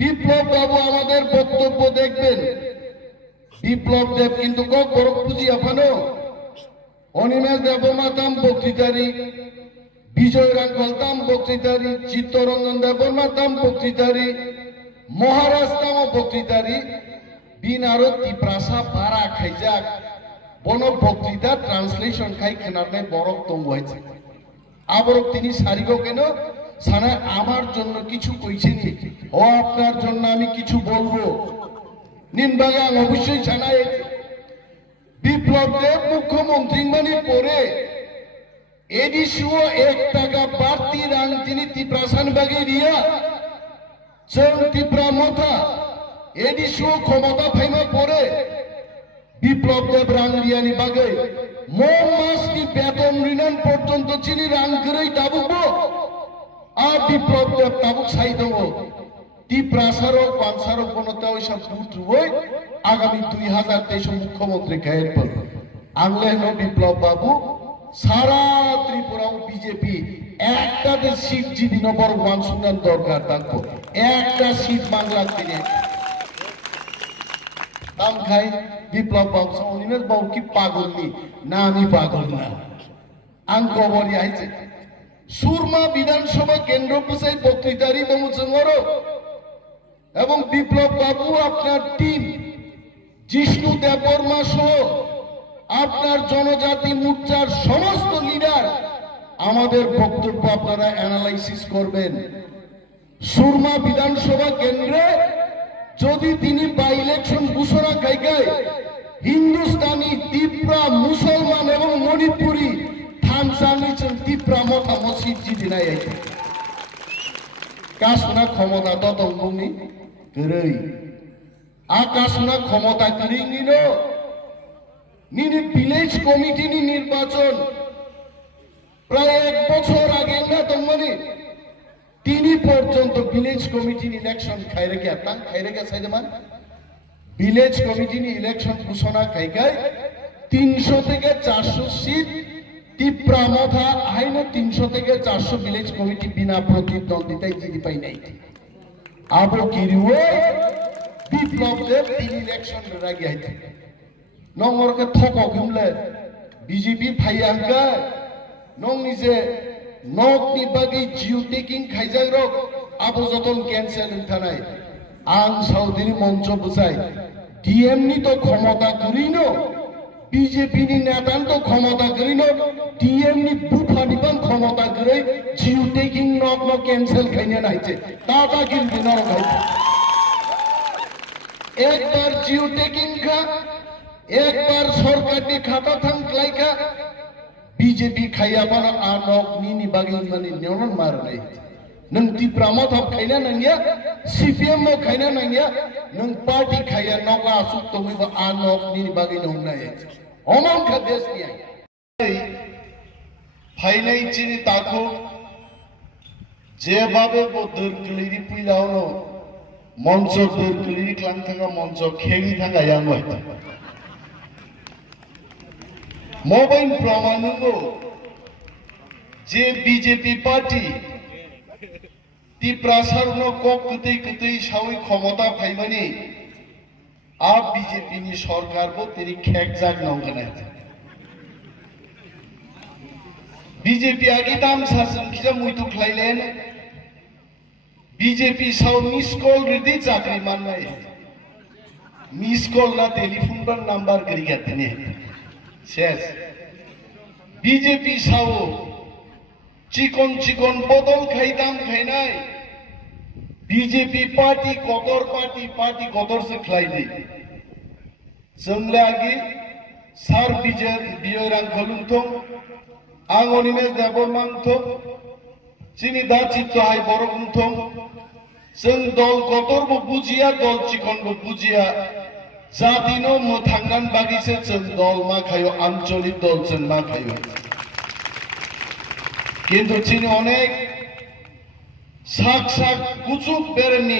বিপ্লব বাবু আমাদের বক্তব্য দেখবেন। বিপ্লব দেব কিন্তু কক বড় পুঁজি আপানো অনিমেষ দেবমাতাম বক্তৃতারি, বিজয় রাঙ্গলতাম বক্তৃতারি, চিত্তরঞ্জন দেবমাতাম বক্তৃতারি, মহারাজ তাম বক্তৃতারি, বিন আরো তিপ্রাসা বারা খাইজাক বন বক্তৃতা ট্রান্সলেশন খাই খেনারনাই বরক দং হয়েছে। আবরক তিনি সারিগ কেন সানা আমার জন্য কিছু কইছেনি, ও আপনার জন্য আমি কিছু বলবো নিনবাগে আং অবশ্যই জানাই। বিপ্লব দেব মুখ্যমন্ত্রী মানে পরে এডিসিও 1 টাকা বাড়তি রাং তিনি তিপ্রাসান বাগে রিয়া চং তিপ্রা মথা এডিসিও ক্ষমতা ফাইমা পরে বিপ্লব দেব রাং রিয়ানি বাগে মাসনি বেতন ঋণ পর্যন্ত চিনি রাং করে দাবুবো আর বিপ্লব দেব তাবুক সাই দङ তিপ্রাসারক পানসারক বনতে ওইসব বুটুবই আগামী 2023 মুখ্যমন্ত্রী গায়ের পর আংলেন বিপ্লব বাবু সারা ত্রিপুরাও বিজেপি একটা সিট জিদি নম্বর 1 শুনান দরকার থাকবো, একটা সিট বাংলা দিনে দাম খাই। বিপ্লব বাবু অনিমেষ বাবু কি পাগল নি না আমি পাগল না আং খবরই আইছে সুরমা বিধানসভা কেন্দ্র পুষাই বক্তৃতারি দমুচঙ্গরো এবং বিপ্লব বাবু আপনার টিম জিষ্ণু দেববর্মা সহ আপনার জনজাতি মোর্চার সমস্ত লিডার আমাদের বক্তব্য আপনারা অ্যানালাইসিস করবেন। সুরমা বিধানসভা কেন্দ্রে যদি তিনি বাই ইলেকশন ঘোষণা খাইকায় হিন্দুস্তানি তিপ্রা মুসলমান এবং মণিপুরি থানসানি তিপ্রা মতা মসজিদ জিদি নাই কাশনা ক্ষমতা ততঙ্গনি গরৈ আকাশনা ক্ষমতা করিনিন নিনি ভিলেজ কমিটিনি নির্বাচন প্রায় 1 বছর আগে না তোমানি তিনি পর্যন্ত ভিলেজ কমিটির ইলেকশন খাইরে কে তাং খাইরে কে সাইদমান ভিলেজ কমিটির ইলেকশন ঘোষণা খাইকায় 300 থেকে 400 সিট তিপ্রা মথা আইনে 300 থেকে 400 ভিলেজ কমিটি বিনা প্রতিদ্বন্দ্বিতায় জিতি পাই নাই। আবো কিরিও বিপ্লব দেব তিন ইলেকশন রাগি আইতে নংরকে থক গমলে বিজেপি ফাইয়াঙ্কা নং নিজে নকনি বাগি জিও টেকিং খাইজাং রক আবো যতন ক্যান্সেল থানাই আং সাউদিনি মঞ্চ বুঝাই ডিএম নি তো ক্ষমতা করিনো বিজেপি নি নেতান তো ক্ষমতা করিনো ডিএম নি বুফানিবান ক্ষমতা করে জিও টেকিং নক ন ক্যান্সেল খাইনে নাইছে দাদা কিন্তু নর খাইছে একবার জিও টেকিং খা একবার সরকারি খাতা থাকলাই খা বিজেপি খাইয়া বার আনক নিনি বাগি মানে নেওন মার নাই নং তিপ্রা মথা খাইনা নাঙ্গিয়া সিপিএম মো খাইনা নাঙ্গিয়া নং পার্টি খাইয়া নকা আসুক তমিবা আনক নিনি বাগি নং নাই অমন খা দেশ কি আই ফাইনাই চিনি তাকো যেভাবে দরকলিরি পিলাওনো মঞ্চ দরকলিরি ক্লাং থাকা মঞ্চ খেগি থাকা ইয়াং হইতা মোবাইল প্রমাণগো যে বিজেপি পার্টি তিপ্রাসার কক কুতই কুতই সাউই ক্ষমতা ফাইমানি আ বিজেপি নি সরকার বো তিনি খেকজাক নংগনা বিজেপি আগে দাম শাসন খিজা মুইতু খাইলেন বিজেপি সাউ মিস কল রেডি চাকরি মাননাই মিস কল না টেলিফোন पर নাম্বার করি গাতে নে শেষ বিজেপি সাউ চিকন চিকন বদল খাইতাম খাইনাই বিজেপি পার্টি কতর সে খাই দি জমলে আগে সার বিজয় রাং খলুংথম আং অনিমেষ দেববর্মাংথম চিনি দা চিত্ত হাই বড়গুংথম जों दल कतर बो बुजिया दल चिकन बो बुजिया जातिनो मोथांगान बागिसे जों दल मा खायो आंचलिक दल जों मा खायो किन्तु चिनि अनेक साक साक कुचुक बेरेनि